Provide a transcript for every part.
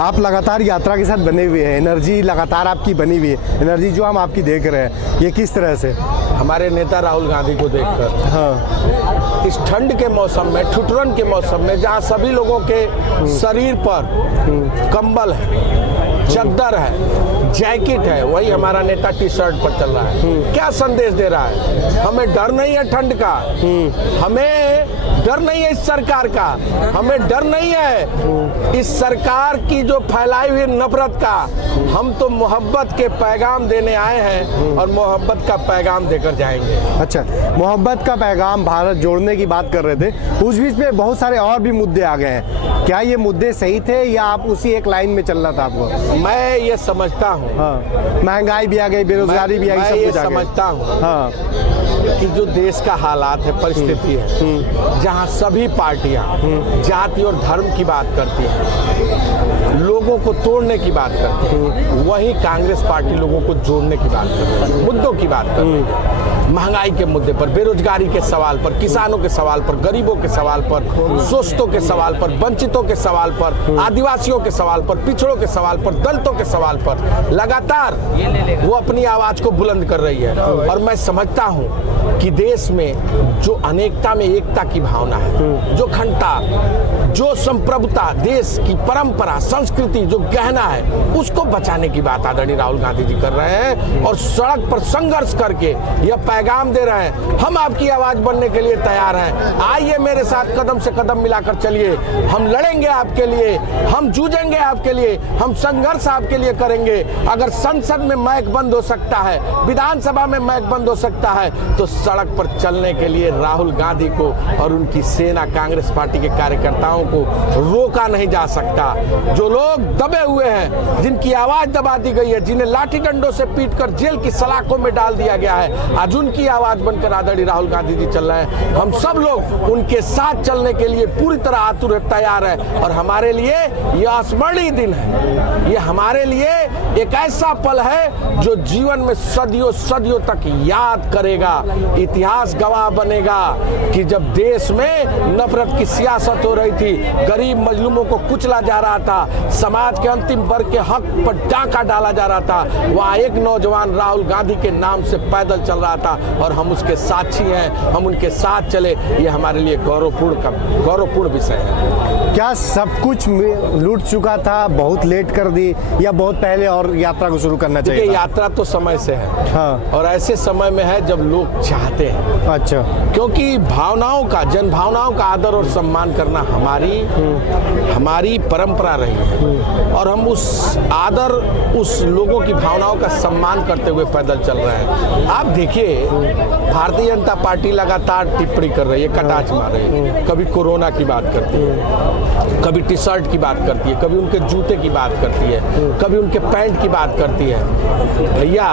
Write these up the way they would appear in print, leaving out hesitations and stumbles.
आप लगातार यात्रा के साथ बने हुए हैं, एनर्जी लगातार आपकी बनी हुई है, एनर्जी जो हम आपकी देख रहे हैं, ये किस तरह से? हमारे नेता राहुल गांधी को देखकर, हाँ, इस ठंड के मौसम में, ठिठुरन के मौसम में, जहाँ सभी लोगों के शरीर पर कंबल है, चद्दर है, जैकेट है, वही हमारा नेता टी शर्ट पर चल रहा है। क्या संदेश दे रहा है? हमें डर नहीं है ठंड का, हमें डर नहीं है इस सरकार का, हमें डर नहीं है इस सरकार की जो फैलाई हुई नफरत का। हम तो मोहब्बत के पैगाम देने आए हैं और मोहब्बत का पैगाम देकर जाएंगे। अच्छा, मोहब्बत का पैगाम, भारत जोड़ने की बात कर रहे थे, उस बीच में बहुत सारे और भी मुद्दे आ गए हैं। क्या ये मुद्दे सही थे या आप उसी एक लाइन में चलना था आपको? मैं ये समझता हूँ, हाँ, महंगाई भी आ गई, बेरोजगारी भी आ गई, सब कुछ आ गया। समझता हूँ, हाँ, कि जो देश का हालात है, परिस्थिति है, जहाँ सभी पार्टियां जाति और धर्म की बात करती हैं, लोगों को तोड़ने की बात करती हैं, वहीं कांग्रेस पार्टी लोगों को जोड़ने की बात करती है, मुद्दों की बात करती है। महंगाई के मुद्दे पर, बेरोजगारी के सवाल पर, किसानों के सवाल पर, गरीबों के सवाल पर, शोषितों के सवाल पर, वंचितों के सवाल पर, आदिवासियों के सवाल पर, पिछड़ों के सवाल पर, दलितों के सवाल पर लगातार वो अपनी आवाज को बुलंद कर रही है। और मैं समझता हूँ कि देश में जो अनेकता में एकता की भावना है, जो अखंडता, जो संप्रभुता, देश की परंपरा, संस्कृति जो गहना है, उसको बचाने की बात आदरणीय राहुल गांधी जी कर रहे हैं और सड़क पर संघर्ष करके यह पैगाम दे रहे हैं, हम आपकी आवाज बनने के लिए तैयार हैं। आइए मेरे साथ कदम से कदम मिलाकर चलिए, हम लड़ेंगे आपके लिए, हम जूझेंगे आपके लिए, हम संघर्ष आपके लिए करेंगे। अगर संसद में माइक बंद हो सकता है, विधानसभा में माइक बंद हो सकता है, तो सड़क पर चलने के लिए राहुल गांधी को और उनकी सेना, कांग्रेस पार्टी के कार्यकर्ताओं को रोका नहीं जा सकता। जो लोग दबे हुए हैं, जिनकी आवाज दबा दी गई है, जिन्हें लाठी डंडों से पीटकर जेल की सलाखों में डाल दिया गया है, आज उनकी आवाज बनकर आदरणीय राहुल गांधी जी चल रहे हैं। हम सब लोग उनके साथ चलने के लिए पूरी तरह आतुर तैयार है और हमारे लिए यह अस्मरणीय दिन है। ये हमारे लिए एक ऐसा पल है जो जीवन में सदियों सदियों तक याद करेगा। इतिहास गवाह बनेगा कि जब देश में नफरत की सियासत हो रही थी, गरीब मजलूमों को कुचला जा रहा था, समाज के अंतिम वर्ग के हक पर डाका डाला जा रहा था, वहाँ एक नौजवान राहुल गांधी के नाम से पैदल चल रहा था और हम उसके साक्षी हैं, हम उनके साथ चले। ये हमारे लिए गौरवपूर्ण विषय है। क्या सब कुछ लूट चुका था, बहुत लेट कर दी, या बहुत पहले और यात्रा को शुरू करना चाहिए? देखिए, यात्रा तो समय से है, हाँ, और ऐसे समय में है जब लोग चाहते हैं। अच्छा, क्योंकि भावनाओं का, जन भावनाओं का आदर और सम्मान करना हमारी परंपरा रही है और हम उस आदर, उस लोगों की भावनाओं का सम्मान करते हुए पैदल चल रहे हैं। आप देखिए, भारतीय जनता पार्टी लगातार टिप्पणी कर रही है, कटाक्ष मार रही है, कभी कोरोना की बात करती है, कभी टी शर्ट की बात करती है, कभी उनके जूते की बात करती है, कभी उनके पैंट की बात करती है। भैया,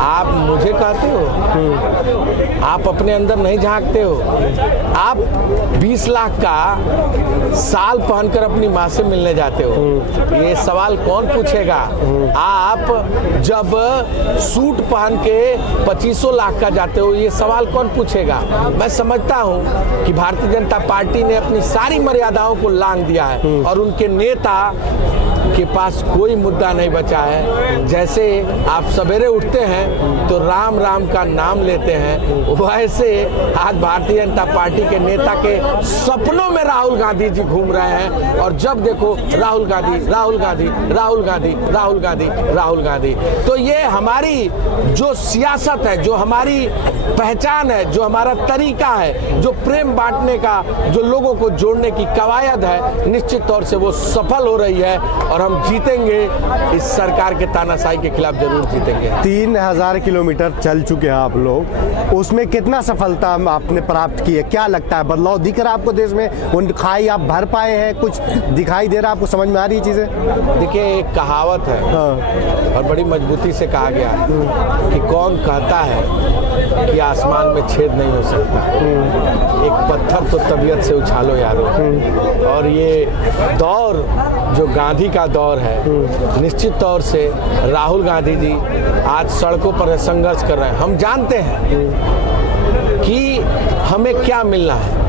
आप मुझे कहते हो, आप अपने अंदर नहीं झांकते हो। आप 20 लाख का साल पहनकर अपनी माँ से मिलने जाते हो, ये सवाल कौन पूछेगा? आप जब सूट पहन के 2500 लाख का जाते हो, ये सवाल कौन पूछेगा? मैं समझता हूँ कि भारतीय जनता पार्टी ने अपनी सारी मर्यादाओं को लांघ दिया है और उनके नेता के पास कोई मुद्दा नहीं बचा है। जैसे आप सवेरे उठते हैं तो राम राम का नाम लेते हैं, वैसे आज भारतीय जनता पार्टी के नेता के सपनों में राहुल गांधी जी घूम रहे हैं और जब देखो राहुल गांधी, राहुल गांधी, राहुल गांधी, राहुल गांधी, राहुल गांधी। तो ये हमारी जो सियासत है, जो हमारी पहचान है, जो हमारा तरीका है, जो प्रेम बांटने का, जो लोगों को जोड़ने की कवायद है, निश्चित तौर से वो सफल हो रही है और हम जीतेंगे। इस सरकार के तानाशाही के खिलाफ जरूर जीतेंगे। 3000 किलोमीटर चल चुके हैं आप लोग, उसमें कितना सफलता आपने प्राप्त की है? क्या लगता है, बदलाव दिख रहा है आपको देश में? उन खाई आप भर पाए हैं, कुछ दिखाई दे रहा है आपको, समझ में आ रही चीजें? देखिए, एक कहावत है, हाँ, और बड़ी मजबूती से कहा गया है कि कौन कहता है कि आसमान में छेद नहीं हो सकता, एक पत्थर तो तबीयत से उछालो यारो। और ये दौर जो गांधी का दौर है, निश्चित तौर से राहुल गांधी जी आज सड़कों पर संघर्ष कर रहे हैं। हम जानते हैं कि हमें क्या मिलना है।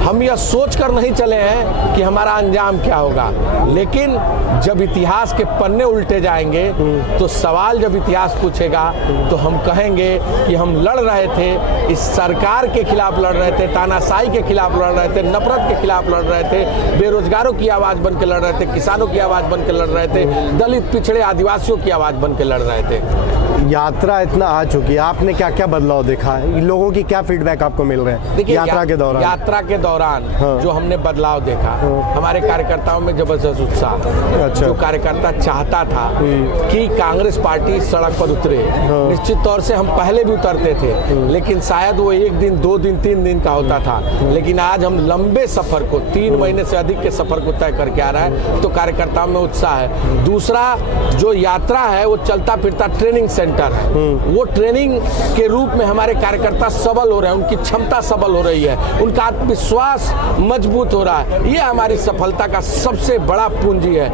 हम यह सोच कर नहीं चले हैं कि हमारा अंजाम क्या होगा, लेकिन जब इतिहास के पन्ने उल्टे जाएंगे तो सवाल जब इतिहास पूछेगा तो हम कहेंगे कि हम लड़ रहे थे, इस सरकार के खिलाफ लड़ रहे थे, तानाशाही के खिलाफ लड़ रहे थे, नफरत के खिलाफ लड़ रहे थे, बेरोजगारों की आवाज़ बन के लड़ रहे थे, किसानों की आवाज़ बन के लड़ रहे थे, दलित पिछड़े आदिवासियों की आवाज़ बन के लड़ रहे थे। यात्रा इतना आ चुकी है, आपने क्या क्या बदलाव देखा है? इन लोगों की क्या फीडबैक आपको मिल रहे हैं देखिए यात्रा के दौरान? यात्रा के दौरान हाँ। जो हमने बदलाव देखा, हमारे कार्यकर्ताओं में जबरदस्त उत्साह। अच्छा। जो कार्यकर्ता चाहता था कि कांग्रेस पार्टी सड़क पर उतरे, निश्चित तौर से हम पहले भी उतरते थे, लेकिन शायद वो 1 दिन 2 दिन 3 दिन का होता था, लेकिन आज हम लंबे सफर को 3 महीने से अधिक के सफर को तय करके आ रहा है, तो कार्यकर्ताओं में उत्साह है। दूसरा जो यात्रा है वो चलता फिरता ट्रेनिंग सेंटर है, वो ट्रेनिंग के रूप में हमारे कार्यकर्ता सबल हो रहे हैं, उनकी क्षमता सबल हो रही है, उनका आत्मविश्वास मजबूत हो रहा है। ये हमारी सफलता का सबसे बड़ा पूंजी है।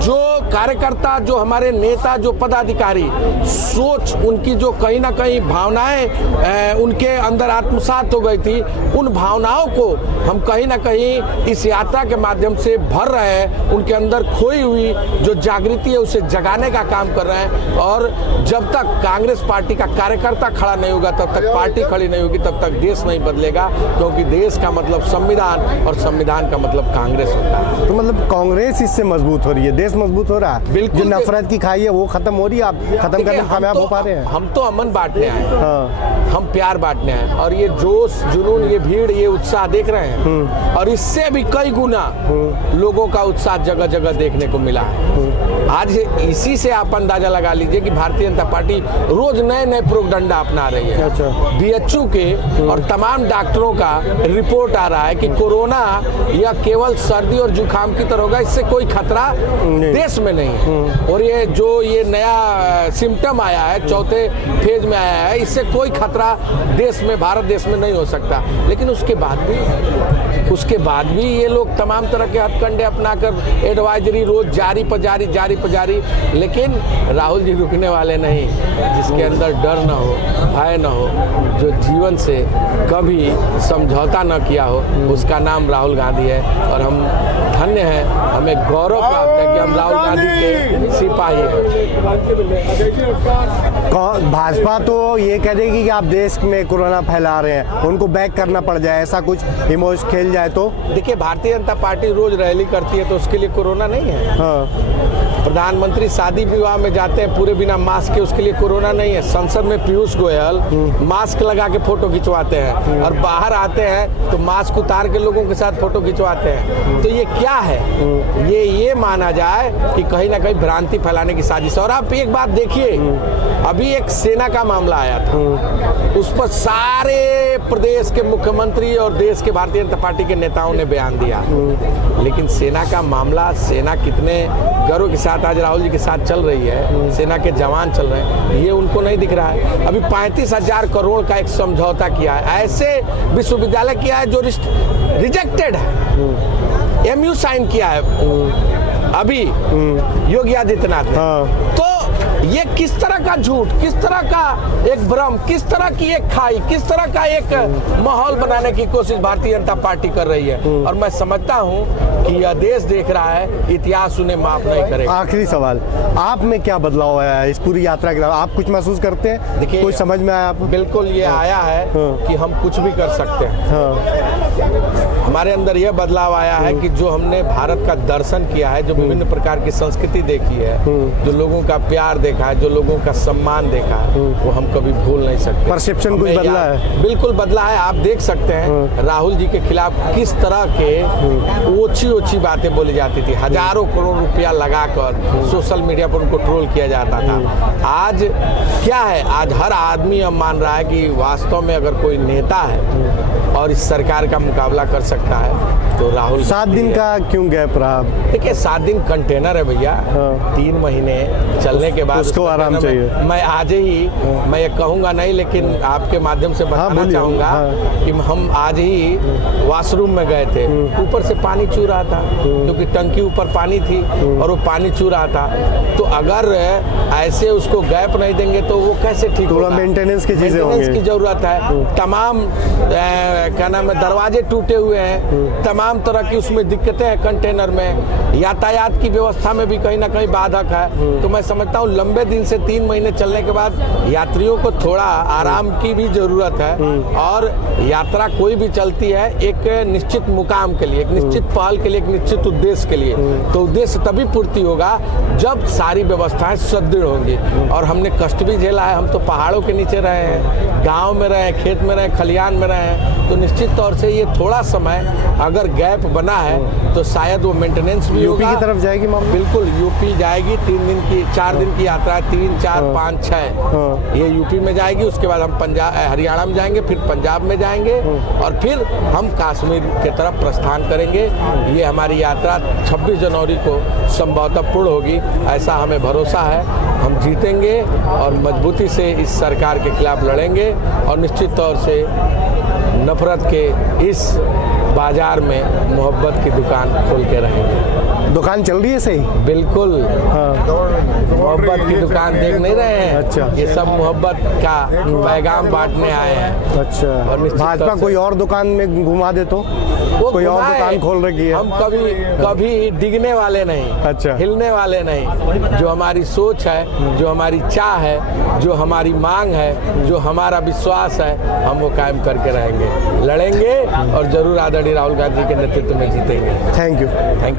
जो कार्यकर्ता, जो हमारे नेता, जो पदाधिकारी, सोच उनकी जो कहीं ना कहीं भावनाएं उनके अंदर आत्मसात हो गई थी, उन भावनाओं को हम कहीं ना कहीं इस यात्रा के माध्यम से भर रहे हैं। उनके अंदर खोई हुई जो जागृति है उसे जगाने का काम कर रहे हैं। और जब तक कांग्रेस पार्टी का कार्यकर्ता खड़ा नहीं होगा, तब तक पार्टी खड़ी नहीं होगी, तब तक देश नहीं बदलेगा, क्योंकि देश का मतलब संविधान और संविधान का मतलब कांग्रेस होता है। तो मतलब कांग्रेस इससे मजबूत हो रही है, देश मजबूत हो रहा है। बिल्कुल। जो नफरत की खाई है वो खत्म हो रही है, आप खत्म करने में कामयाब हो पा रहे हैं। हम तो अमन बांटने आए हैं, हाँ। हम प्यार बांटने आए हैं, और ये जोश, जुनून, ये भीड़, ये उत्साह देख रहे हैं, और इससे भी कई गुना लोगों का उत्साह जगह जगह देखने को मिला है। आज इसी से आप अंदाजा लगा लीजिए कि भारतीय जनता पार्टी रोज नए नए प्रोपगंडा अपना रही है। अच्छा। बीएचयू के और तमाम डॉक्टरों का रिपोर्ट आ रहा है कि कोरोना या केवल सर्दी और जुकाम की तरह होगा, इससे कोई खतरा देश में नहीं है। और ये जो ये नया सिम्टम आया है, चौथे फेज में आया है, इससे कोई खतरा देश में, भारत देश में नहीं हो सकता। लेकिन उसके बाद भी ये लोग तमाम तरह के हथकंडे अपनाकर एडवाइजरी रोज जारी पर जारी, लेकिन राहुल जी रुकने वाले नहीं। जिसके अंदर डर न हो, भय न हो, जो जीवन से कभी समझौता न किया हो, उसका नाम राहुल गांधी है। और हम धन्य हैं, हमें गौरव प्राप्त है कि हम राहुल गांधी के सिपाही हैं। भाजपा तो ये कह देगी कि आप देश में कोरोना फैला रहे हैं, उनको बैक करना पड़ जाए, ऐसा कुछ इमोज खेल जाए तो? देखिए, भारतीय जनता पार्टी रोज रैली करती है, तो उसके लिए कोरोना नहीं है। हाँ। प्रधानमंत्री शादी विवाह में जाते हैं पूरे बिना मास्क के, उसके लिए कोरोना नहीं है। संसद में पीयूष गोयल मास्क लगा के फोटो खिंचवाते हैं, और बाहर आते हैं तो मास्क उतार के लोगों के साथ फोटो खिंचवाते हैं। तो ये क्या है? ये माना जाए कि कहीं ना कहीं भ्रांति फैलाने की साजिश। और आप एक बात देखिए, अभी एक सेना का मामला आया था, उस पर सारे प्रदेश के मुख्यमंत्री और देश के भारतीय जनता पार्टी के नेताओं ने बयान दिया, लेकिन सेना का मामला, सेना कितने गर्व के साथ आज राहुल जी के साथ चल रही है, सेना के जवान चल रहे हैं, ये उनको नहीं दिख रहा है। अभी 35,000 करोड़ का एक समझौता किया है, ऐसे विश्वविद्यालय किया है जो रिजेक्टेड है, MU साइन किया है अभी योगी आदित्यनाथ ने। हाँ। तो ये किस तरह का झूठ, किस तरह का एक भ्रम, किस तरह की एक खाई, किस तरह का एक माहौल बनाने की कोशिश भारतीय जनता पार्टी कर रही है। और मैं समझता हूं कि यह देश देख रहा है, इतिहास उन्हें माफ नहीं करेगा। आखिरी सवाल, आप में क्या बदलाव आया है इस पूरी यात्रा के दौरान? आप कुछ महसूस करते हैं? देखिए, कुछ समझ में आया आप? बिल्कुल ये आया है कि हम कुछ भी कर सकते हैं। हमारे अंदर यह बदलाव आया है कि जो हमने भारत का दर्शन किया है, जो विभिन्न प्रकार की संस्कृति देखी है, जो लोगों का प्यार देखा है, जो लोगों का सम्मान देखा है, वो हम कभी भूल नहीं सकते। परसेप्शन कुछ बदला है? बिल्कुल बदला है। आप देख सकते हैं राहुल जी के खिलाफ किस तरह के ऊंची बातें बोली जाती थी, हजारों करोड़ रुपया लगाकर सोशल मीडिया पर उनको ट्रोल किया जाता था। आज क्या है, आज हर आदमी अब मान रहा है कि वास्तव में अगर कोई नेता है और इस सरकार का मुकाबला कर सकता है तो राहुल 7 दिन का क्यों गैप रहा? देखिए 7 दिन कंटेनर है भैया, हाँ। 3 महीने चलने के बाद उसको उस आराम कंटेनर में चाहिए। मैं आज ही मैं ये कहूँगा नहीं, लेकिन आपके माध्यम से बताना बोलिए। चाहूँगा हाँ। कि हम आज ही वॉशरूम में गए थे, ऊपर से पानी चू रहा था क्योंकि टंकी ऊपर पानी थी और वो पानी चू रहा था। तो अगर ऐसे उसको गैप नहीं देंगे तो वो कैसे ठीक थोड़ा होगा? मेंटेनेंस की चीजें मेंटेनेंस होंगी। की जरूरत है। तमाम क्या नाम है, दरवाजे टूटे हुए हैं, तमाम तरह की उसमें दिक्कतें हैं कंटेनर में, यातायात की व्यवस्था में भी कहीं ना कहीं बाधक है। तो मैं समझता हूँ लंबे दिन से 3 महीने चलने के बाद यात्रियों को थोड़ा आराम की भी जरूरत है। और यात्रा कोई भी चलती है एक निश्चित मुकाम के लिए, एक निश्चित पहल के लिए, एक निश्चित उद्देश्य के लिए। तो उद्देश्य तभी पूर्ति होगा जब सारी व्यवस्थाएं सुदृढ़ होंगी। और हमने कष्ट भी झेला है, हम तो पहाड़ों के नीचे रहे हैं, गांव में रहे, खेत में रहे, खलिहान में रहे हैं। तो निश्चित तौर से ये थोड़ा समय अगर गैप बना है तो शायद वो मेंटेनेंस भी यूपी होगा। की तरफ जाएगी मामला? बिल्कुल यूपी जाएगी। 4 दिन की यात्रा है, 3, 4, 5, 6 ये यूपी में जाएगी। उसके बाद हम पंजाब हरियाणा में जाएंगे, फिर पंजाब में जाएंगे और फिर हम कश्मीर की तरफ प्रस्थान करेंगे। ये हमारी यात्रा 26 जनवरी को संभवतः पूर्ण होगी, ऐसा हमें भरोसा है। हम जीतेंगे और मजबूती से इस सरकार के खिलाफ लड़ेंगे और निश्चित तौर से नफरत के इस बाजार में मोहब्बत की दुकान खोल के रहेंगे। दुकान चल रही है सही? बिल्कुल। हाँ। मोहब्बत की दुकान देख नहीं रहे हैं? अच्छा। ये सब मोहब्बत का पैगाम बांटने आए हैं। अच्छा, और निश्चित भाजपा तौर से- कोई और दुकान में घुमा दे तो? वो कोई और घुमाए। दुकान खोल रखी है? हम कभी डिगने वाले नहीं, अच्छा। हिलने वाले नहीं। जो हमारी सोच है, जो हमारी चाह है, जो हमारी मांग है, जो हमारा विश्वास है, हम वो कायम करके रहेंगे, लड़ेंगे और जरूर आदरणीय राहुल गांधी के नेतृत्व में जीतेंगे। Thank you. थैंक